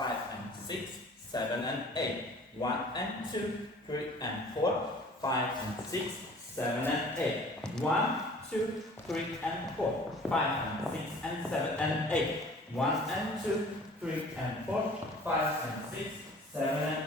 5 and 6, 7 and 8. 1 and 2, 3 and 4, 5 and 6, 7 and 8. 1, 2, 3 and 4, 5 and 6 and 7 and 8. 1 and 2, 3 and 4, 5 and 6, 7 and